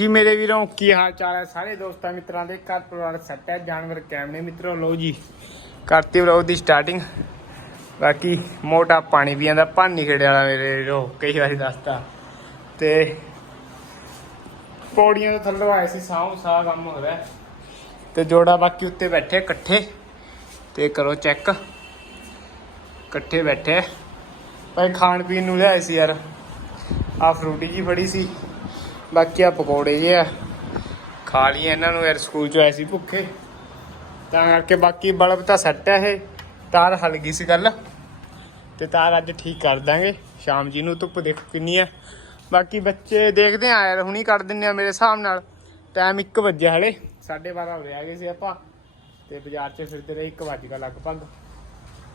ਜੀ ਮੇਰੇ ਵੀਰੋ, ਕੀ ਹਾਲ ਚਾਲ ਹੈ ਸਾਰੇ ਦੋਸਤਾਂ ਮਿੱਤਰਾਂ ਦੇ? ਘਰ ਪਰਿਵਾਰ ਸੱਟ ਹੈ, ਜਾਨਵਰ ਕੈਮ ਨੇ ਮਿੱਤਰੋ। ਲਓ ਜੀ, ਕਰਤੀ ਵਲੌਗ ਦੀ ਸਟਾਰਟਿੰਗ ਬਾਕੀ ਮੋਟਾ ਪਾਣੀ ਵੀ ਆਂਦਾ ਪਾਣੀ ਖੇੜੇ ਵਾਲਾ ਮੇਰੇ ਵੀਰੋ, ਕਈ ਵਾਰੀ ਦੱਸਤਾ। ਤੇ ਪੌੜੀਆਂ ਦੇ ਥੱਲੋਂ ਆਏ ਸੀ ਸਾਹ ਸਾਹ ਕੰਮ ਹੋ ਰਿਹਾ। ਤੇ ਜੋੜਾ ਬਾਕੀ ਉੱਤੇ ਬੈਠੇ, ਇਕੱਠੇ। ਤੇ ਕਰੋ ਚੈੱਕ ਇਕੱਠੇ ਬੈਠੇ। ਭਾਈ ਖਾਣ ਪੀਣ ਨੂੰ ਲਿਆਏ ਸੀ ਯਾਰ। ਆ ਫਰੂਟੀ ਜੀ ਫੜੀ ਸੀ। ਬਾਕੀ ਆ ਪਕੌੜੇ ਜੇ ਆ। ਖਾ ਲਈਏ ਇਹਨਾਂ ਨੂੰ, ਯਾਰ ਸਕੂਲ ਚ ਆਏ ਸੀ ਭੁੱਖੇ। ਤਾਂ ਕਰਕੇ ਬਾਕੀ ਬਲਬ ਤਾਂ ਸੈੱਟ ਹੈ ਇਹ। ਤਾਰ ਹਲ ਗਈ ਸੀ ਕੱਲ ਤੇ ਤਾਰ ਅੱਜ ਠੀਕ ਕਰ ਦਾਂਗੇ। ਸ਼ਾਮ ਜੀ ਨੂੰ ਧੁੱਪ ਦੇਖ ਕਿੰਨੀ ਆ। ਬਾਕੀ ਬੱਚੇ ਦੇਖਦੇ ਆ, ਯਾਰ ਹੁਣੀ ਕੱਢ ਦਿੰਨੇ ਆ ਮੇਰੇ ਹਿਸਾਬ ਨਾਲ। ਟਾਈਮ 1 ਵਜੇ ਹਲੇ। 12:30 ਹੋ ਰਿਹਾ ਗਏ ਸੀ ਆਪਾਂ। ਤੇ ਬਾਜ਼ਾਰ 'ਚ ਫਿਰਦੇ ਰਹੇ 1 ਵਜ ਗਿਆ ਲਗਭਗ।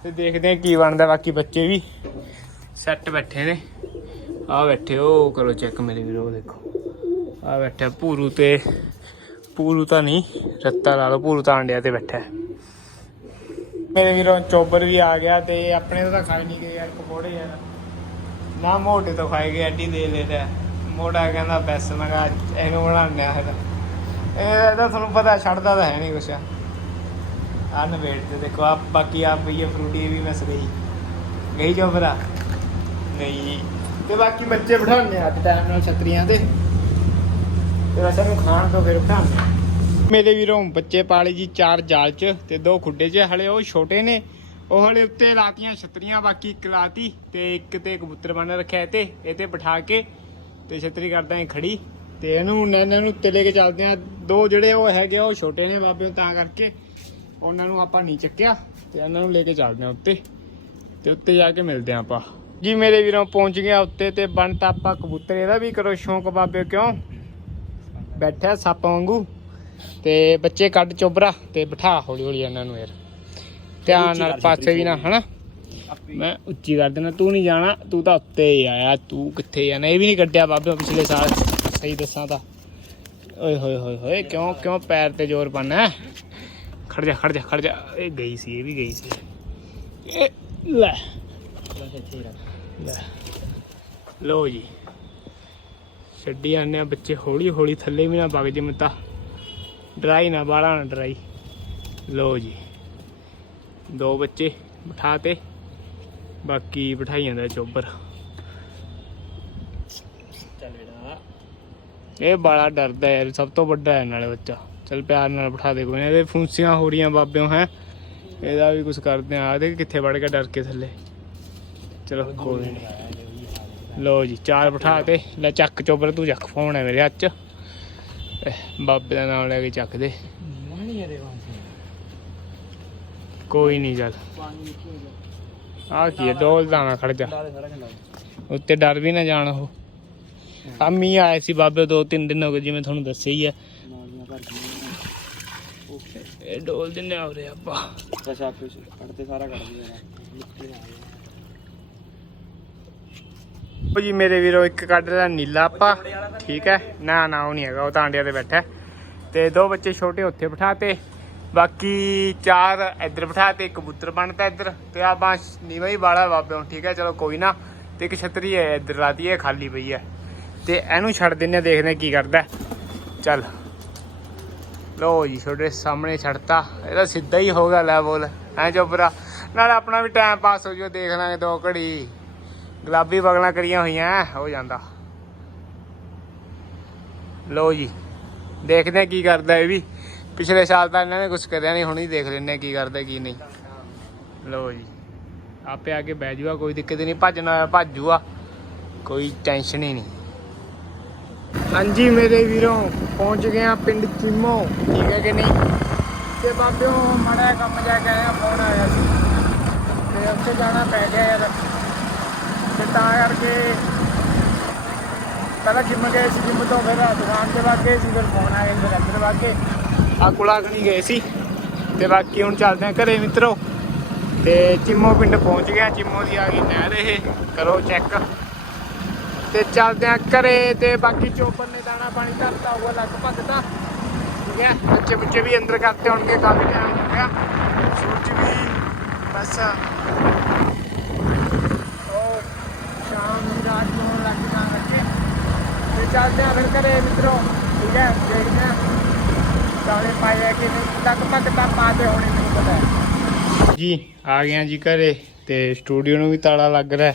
ਤੇ ਦੇਖਦੇ ਆ ਕੀ ਬਣਦਾ ਬਾਕੀ ਬੱਚੇ ਵੀ। ਸੈੱਟ ਬੈਠੇ ਨੇ। ਆ ਬੈਠੇ, ਉਹ ਕਰੋ ਚੈੱਕ ਮੇਰੇ ਵੀਰੋ, ਉਹ ਦੇਖੋ। ਆ ਬੈਠਾ ਪੂਰੂ ਤੇ ਪੂਰੂ ਤਾਂ ਨਹੀਂ, ਰੱਤਾ ਲਾ ਲਓ ਪੂਰੂ ਤਾਂ ਆਂਡਿਆਂ ਤੇ ਬੈਠਾ ਮੇਰੇ ਵੀਰੋ, ਚੋਬਰ ਵੀ ਆ ਗਿਆ ਤੇ ਆਪਣੇ ਤਾਂ ਖਾਈ ਨਹੀਂ ਗਏ ਯਾਰ, ਪਕੌੜੇ ਯਾਰ। ਨਾ ਮੋਟੇ ਤੋਂ ਖਾਏ ਗਏ, ਐਡੀ ਦੇ ਲੈ ਮੋਟਾ ਕਹਿੰਦਾ ਬੈਸ ਮੈਂ ਕਿਹਾ ਇਹਨੂੰ ਬਣਾਉਂਦੇ ਆ ਫਿਰ। ਇਹ ਤਾਂ ਤੁਹਾਨੂੰ ਪਤਾ, ਛੱਡਦਾ ਤਾਂ ਹੈ ਨਹੀਂ ਕੁਛ। ਆ ਨਵੇੜ ਤੇ ਦੇਖੋ ਆ ਬਾਕੀ ਆ ਪਈ ਹੈ ਫਰੂਟੀ ਵੀ ਮਸ ਗਈ ਗਈ ਚੋਬਰਾ ਨਹੀਂ। ਤੇ ਬਾਕੀ ਬੱਚੇ ਬਿਠਾਉਂਦੇ ਆ ਅੱਜ ਟਾਈਮ ਨਾਲ ਛਤਰੀਆਂ ਤੇ। ਤੇ ਵੈਸੇ ਨੂੰ ਖਾਣ ਤੋਂ ਫਿਰ ਬਿਠਾਉਂਦੇ ਮੇਰੇ ਵੀਰੋਂ ਬੱਚੇ ਪਾਲੇ ਜੀ ਚਾਰ ਜਾਲ ਚ ਤੇ ਦੋ ਖੁੱਡੇ ਚ ਹਲੇ ਉਹ ਛੋਟੇ ਨੇ। ਉਹ ਹਲੇ ਉੱਤੇ ਲਾਤੀਆਂ ਛਤਰੀਆਂ ਬਾਕੀ ਇੱਕ ਲਾਤੀ ਤੇ ਇੱਕ ਤੇ ਕਬੂਤਰ ਬਣ ਰੱਖਿਆ ਇਹ ਤੇ ਇਹ ਤੇ ਬਿਠਾ ਕੇ ਤੇ ਛਤਰੀ ਕਰਦਾ ਹੈ ਖੜੀ। ਤੇ ਇਹਨੂੰ ਨੈਣੇ ਨੂੰ ਉੱਤੇ ਲੈ ਕੇ ਚੱਲਦੇ ਆ। ਦੋ ਜਿਹੜੇ ਉਹ ਹੈਗੇ ਆ, ਉਹ ਛੋਟੇ ਨੇ ਬਾਬੇ ਤਾਂ ਕਰਕੇ ਉਹਨਾਂ ਨੂੰ ਆਪਾਂ ਨਹੀਂ ਚੱਕਿਆ ਤੇ ਇਹਨਾਂ ਨੂੰ ਲੈ ਕੇ ਚੱਲਦੇ ਆ ਉੱਤੇ। ਤੇ ਉੱਤੇ ਜਾ ਕੇ ਮਿਲਦੇ ਆ ਆਪਾਂ। ਜੀ ਮੇਰੇ ਵੀਰੋਂ ਪਹੁੰਚ ਗਏ ਉੱਤੇ ਤੇ ਬਣਤਾ ਆਪਾਂ ਕਬੂਤਰ ਇਹਦਾ ਵੀ ਕਰੋ ਸ਼ੌਂਕ ਬਾਬੇ ਕਿਉਂ? ਬੈਠਾ ਸੱਪ ਵਾਂਗੂ ਤੇ ਬੱਚੇ ਕੱਢ ਚੋਬਰਾ ਤੇ ਬਿਠਾ ਹੌਲੀ ਹੌਲੀ ਇਹਨਾਂ ਨੂੰ ਯਾਰ। ਧਿਆਨ ਨਾਲ ਪਾਸੇ ਵੀ ਨਾ ਹਨਾ? ਮੈਂ ਉੱਚੀ ਕਰ ਦੇਣਾ ਤੂੰ ਨਹੀਂ ਜਾਣਾ ਤੂੰ ਤਾਂ ਉੱਤੇ ਹੀ ਆਇਆ ਤੂੰ ਕਿੱਥੇ ਜਾਣਾ? ਇਹ ਵੀ ਨਹੀਂ ਕੱਢਿਆ ਬਾਬੇ ਪਿਛਲੇ ਸਾਲ ਸਹੀ ਦੱਸਾਂ ਤਾਂ। ਓਏ ਹੋਏ ਹੋਏ ਹੋਏ ਕਿਉਂ ਕਿਉਂ ਪੈਰ ਤੇ ਜ਼ੋਰ ਪਾਣਾ ਖੜ ਜਾ ਖੜ ਜਾ ਖੜ ਜਾ। ਇਹ ਗਈ ਸੀ ਇਹ ਵੀ ਗਈ ਸੀ। ਇਹ ਲੈ। ਲੈ। ਲੋ ਜੀ। ਛੱਡੀ ਜਾਂਦੇ ਆ ਬੱਚੇ ਹੌਲੀ ਹੌਲੀ ਥੱਲੇ ਵੀ ਨਾ ਵਗ ਜਿਵੇਂ ਤਾਂ। ਡਰਾਈ ਨਾ ਬਾਲਾ ਨਾ ਡਰਾਈ। ਲੋ ਜੀ, ਦੋ ਬੱਚੇ ਬਿਠਾ ਤੇ ਬਾਕੀ ਬਿਠਾਈ ਜਾਂਦਾ ਚੋਬਰ ਇਹ ਬਾਲਾ ਡਰਦਾ ਯਾਰ, ਸਭ ਤੋਂ ਵੱਡਾ ਹੈ ਨਾਲੇ ਬੱਚਾ। ਚਲ ਪਿਆਰ ਨਾਲ ਬਿਠਾ ਦੇ ਕੋਈ ਨਾ, ਇਹਦੇ ਫੁੰਸੀਆਂ ਹੋ ਰਹੀਆਂ ਬਾਬਿਓ, ਹੈ। ਇਹਦਾ ਵੀ ਕੁਝ ਕਰਦੇ ਆ ਦੇਖ ਕਿੱਥੇ ਵੜ ਕੇ ਡਰ ਕੇ ਥੱਲੇ। ਚਲੋ, ਕੋਈ ਨਹੀਂ ਲੋ ਜੀ ਚਾਰ ਬਿਠਾ ਤੇ। ਲੈ ਚੱਕ ਚੋਬਰ ਤੂੰ ਚੱਕ ਫੋਨ ਹੈ ਮੇਰੇ ਹੱਥ ਚ। ਬਾਬੇ ਦਾ ਨਾਮ ਲੈ ਕੇ ਚੱਕ ਦੇ। ਕੋਈ ਨਹੀਂ ਚੱਲ। ਆ ਕੀ ਹੈ ਡੋਲ ਦਾਣਾ ਖੜ ਜਾ। ਉੱਤੇ ਡਰ ਵੀ ਨਾ ਜਾਣ ਉਹ। ਅੰਮੀ ਆਏ ਸੀ ਬਾਬੇ ਦੋ ਤਿੰਨ ਦਿਨ ਹੋ ਗਏ ਜਿਵੇਂ ਤੁਹਾਨੂੰ ਦੱਸਿਆ ਹੀ ਹੈ ਇਹ ਡੋਲ ਦਿੰਨੇ ਆ ਰਹੇ ਆਪਾਂ। ਕੁਛ ਕੱਢਦੇ ਸਾਰਾ ਕੱਢ ਦਿੰਦੇ ਉਹ ਜੀ ਮੇਰੇ ਵੀਰੋ ਇੱਕ ਕੱਢ ਲਿਆ ਨੀਲਾ ਆਪਾਂ। ਠੀਕ ਹੈ? ਨਾ ਨਾ ਉਹ ਨਹੀਂ ਹੈਗਾ ਉਹ ਤਾਂ ਆਂਡਿਆਂ ਤੇ ਬੈਠਾ ਹੈ। ਤੇ ਦੋ ਬੱਚੇ ਛੋਟੇ ਉੱਥੇ ਬਿਠਾਤੇ। ਬਾਕੀ ਚਾਰ ਇੱਧਰ ਬਿਠਾਤੇ ਕਬੂਤਰ ਬਣਤਾ ਇੱਧਰ। ਤੇ ਆ ਬਾਂਸ ਨੀਵਾ ਹੀ ਬਾਲਾ ਬਾਬਿਓ ਠੀਕ ਹੈ? ਚਲੋ ਕੋਈ ਨਾ ਤੇ ਇੱਕ ਛਤਰੀ ਹੈ ਇੱਧਰ ਲਾਤੀ ਹੈ ਖਾਲੀ ਪਈ ਹੈ। ਤੇ ਇਹਨੂੰ ਛੱਡ ਦਿੰਨੇ ਆ, ਦੇਖਦੇ ਹਾਂ ਕੀ ਕਰਦਾ ਹੈ। ਚੱਲ। ਲੋ ਜੀ ਛੋਟੇ ਸਾਹਮਣੇ ਛੱਡਤਾ। ਇਹਦਾ ਸਿੱਧਾ ਹੀ ਹੋ ਗਿਆ ਲੈ ਬੋਲ ਐ ਚੋਪਰਾ ਨਾਲ ਆਪਣਾ ਵੀ ਟਾਈਮ ਪਾਸ ਹੋ ਜਾਊ ਦੇਖ ਲਾਂਗੇ ਦੋ ਘੜੀ। ਗੁਲਾਬੀ ਬਗਲਾਂ ਕਰੀਆਂ ਹੋਈਆਂ, ਹੋ ਜਾਂਦਾ। ਲੋ ਜੀ, ਦੇਖਦੇ ਆ ਕੀ ਕਰਦਾ ਇਹ ਵੀ। ਪਿਛਲੇ ਸਾਲ ਤਾਂ ਇਹਨਾਂ ਨੇ ਕੁਝ ਕਰਿਆ ਨਹੀਂ ਹੁਣ ਹੀ ਦੇਖ ਲੈਂਦੇ ਕੀ ਕਰਦਾ, ਕੀ ਨਹੀਂ। ਲੋ ਜੀ, ਆਪੇ ਆ ਕੇ ਬਹਿ ਜੂਗਾ, ਕੋਈ ਦਿੱਕਤ ਨਹੀਂ, ਭੱਜਣਾ ਭੱਜ ਜੂਗਾ। ਕੋਈ ਟੈਨਸ਼ਨ ਹੀ ਨਹੀਂ। ਹਾਂਜੀ ਮੇਰੇ ਵੀਰੋ, ਪਹੁੰਚ ਗਏ ਆ ਪਿੰਡ ਚਿੰਮੋ, ਠੀਕ ਹੈ ਕਿ ਨਹੀਂ? ਤੇ ਬਾਬਿਓ, ਮਾੜਾ ਜਿਹਾ ਕੰਮ ਜਾ ਕੇ ਆਇਆ, ਫੋਨ ਆਇਆ ਸੀ। ਤੇ ਉੱਥੇ ਜਾਣਾ ਪੈ ਗਿਆ ਯਾਰ। ਤੇ ਤਾਂ ਕਰਕੇ ਪਹਿਲਾਂ ਜਿੰਮ ਗਏ ਸੀ, ਜਿੰਮ ਤੋਂ ਫਿਰ ਦੁਕਾਨ ਤੇ ਵਗ ਗਏ ਸੀ, ਫਿਰ ਫੋਨ ਆਇਆ ਫਿਰ ਅੰਦਰ ਵਗ ਗਏ। ਆ ਕੁਲਾਗਣੀ ਗਏ ਸੀ ਤੇ ਬਾਕੀ ਹੁਣ ਚੱਲਦੇ ਆ ਘਰੇ ਮਿੱਤਰੋ। ਤੇ ਚਿੰਮੋ ਪਿੰਡ ਪਹੁੰਚ ਗਿਆ, ਚਿੰਮੋ ਦੀ ਆ ਗਈ ਨਹਿਰ ਇਹ, ਕਰੋ ਚੈੱਕ ਤੇ ਚੱਲਦੇ ਆ ਘਰੇ ਤੇ ਬਾਕੀ ਚੋਪਰ ਨੇ ਦਾਣਾ ਪਾਣੀ ਧਰਤਾ ਹੋਊਗਾ ਲਗਭਗ ਤਾਂ। ਠੀਕ ਹੈ, ਬੱਚੇ ਬੱਚੇ ਵੀ ਅੰਦਰ ਕਰਤੇ ਹੋਣਗੇ, ਕਾਫੀ ਟਾਈਮ ਹੋ ਗਿਆ। ਸੂਰਜ ਵੀ ਬਸ ਉਹ ਸ਼ਾਮ ਨੂੰ ਰਾਤ ਨੂੰ ਹੋਣ ਲੱਗ ਜਾਣ ਲੱਗੇ ਤੇ ਚੱਲਦੇ ਆ ਫਿਰ ਘਰੇ ਮਿੱਤਰੋ। ਠੀਕ ਹੈ, ਦੇਖਦੇ ਹਾਂ। ਦਾਣੇ ਪਾਏ ਕਿ ਲਗਭਗ ਤਾਂ ਪਾਤੇ ਹੋਣੇ, ਮੈਨੂੰ ਪਤਾ ਜੀ, ਆ ਗਿਆ ਜੀ ਘਰੇ ਤੇ ਸਟੂਡੀਓ ਨੂੰ ਵੀ ਤਾਲਾ ਲੱਗ ਰਿਹਾ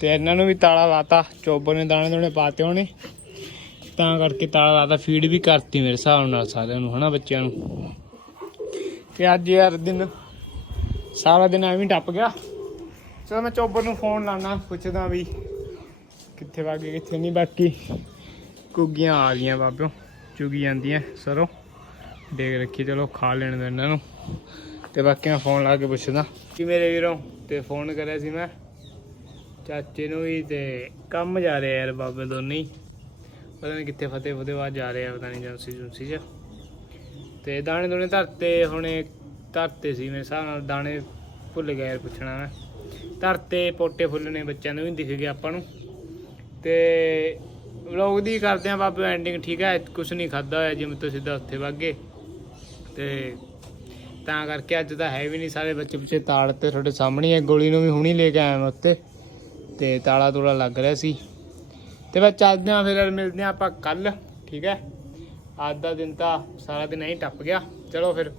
ਤੇ ਇਹਨਾਂ ਨੂੰ ਵੀ ਤਾਲਾ ਲਾਤਾ। ਚੋਬਰ ਨੇ, ਦਾਣੇ ਦੋਣੇ ਪਾਤੇ ਹੋਣੇ। ਤਾਂ ਕਰਕੇ ਤਾਲਾ ਲਾਤਾ। ਫੀਡ ਵੀ ਕਰਤੀ ਮੇਰੇ ਹਿਸਾਬ ਨਾਲ ਸਾਰਿਆਂ ਨੂੰ, ਹਨਾ ਬੱਚਿਆਂ ਨੂੰ। ਤੇ ਅੱਜ ਯਾਰ ਦਿਨ, ਸਾਰਾ ਦਿਨ ਐਵੇਂ ਟੱਪ ਗਿਆ। ਚਲੋ ਮੈਂ ਚੋਬਰ ਨੂੰ ਫੋਨ ਲਾਣਾ ਪੁੱਛਦਾ ਵੀ ਕਿੱਥੇ ਵਾਗੇ ਕਿੱਥੇ ਨਹੀਂ, ਬਾਕੀ ਕੁੱਗੀਆਂ ਆ ਗਈਆਂ ਬਾਬਿਓ, ਚੁਗੀ ਜਾਂਦੀਆਂ ਸਰੋਂ। ਦੇਖ ਰੱਖੀ, ਚਲੋ ਖਾ ਲੈਣ ਦੇ ਇਹਨਾਂ ਨੂੰ। ਤੇ ਬਾਕੀ ਮੈਂ ਫੋਨ ਲਾ ਕੇ ਪੁੱਛਦਾ। ਕਿ ਮੇਰੇ ਵੀਰੋਂ, ਤੇ ਫੋਨ ਕਰਿਆ ਸੀ ਮੈਂ। ਚਾਚੇ ਨੂੰ ਵੀ ਤੇ ਕੰਮ ਜਾ ਰਿਹਾ ਯਾਰ ਬਾਬੇ ਦੋਨੇ ਹੀ। ਪਤਾ ਨਹੀਂ ਕਿੱਥੇ ਫਤਿਹ ਫਤਿਹ ਬਾਅਦ ਜਾ ਰਹੇ ਆ ਪਤਾ ਨਹੀਂ ਜੰਸੀ ਜੁੰਸੀ ਚ। ਤੇ ਦਾਣੇ ਦੋਨੇ ਧਰਤੇ, ਹੁਣੇ ਧਰਤੇ ਸੀ ਮੇਰੇ ਹਿਸਾਬ ਨਾਲ, ਦਾਣੇ ਭੁੱਲ ਗਿਆ ਯਾਰ ਪੁੱਛਣਾ ਮੈਂ। ਧਰਤੇ ਪੋਟੇ ਫੁੱਲਣੇ ਬੱਚਿਆਂ ਨੂੰ ਵੀ ਦਿਖ ਗਿਆ ਆਪਾਂ ਨੂੰ। ਤੇ ਵਲੌਗ ਦੀ ਕਰਦੇ ਆ ਬਾਬੇ ਐਂਡਿੰਗ ਠੀਕ ਹੈ ਕੁਝ ਨਹੀਂ ਖਾਦਾ ਹੋਇਆ, ਜਿਵੇਂ ਤੁਸੀਂ ਸਿੱਧਾ ਉੱਥੇ ਵਾਗੇ ਤੇ ਤਾਂ ਕਰਕੇ ਅੱਜ ਤਾਂ ਹੈ ਵੀ ਨਹੀਂ, ਸਾਰੇ ਬੱਚੇ ਬੱਚੇ ਤਾੜ ਤੇ ਤੁਹਾਡੇ ਸਾਹਮਣੇ ਹੈ ਗੋਲੀ ਨੂੰ ਵੀ ਹੁਣੀ ਲੈ ਕੇ ਆਇਆ ਮੈਂ ਉੱਤੇ। ਤੇ ਤਾਲਾ ਤੂੜਾ ਲੱਗ ਰਿਹਾ ਸੀ। ਤੇ ਬਸ ਚੱਲਦੇ ਆ ਫਿਰ, ਮਿਲਦੇ ਆ ਆਪਾਂ ਕੱਲ, ਠੀਕ ਹੈ ਅੱਜ ਦਾ ਦਿਨ ਤਾਂ ਸਾਰਾ ਦਿਨ ਐਂ ਹੀ ਟੱਪ ਗਿਆ। ਚਲੋ ਫਿਰ,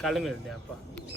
ਕੱਲ ਮਿਲਦੇ ਆ ਆਪਾਂ।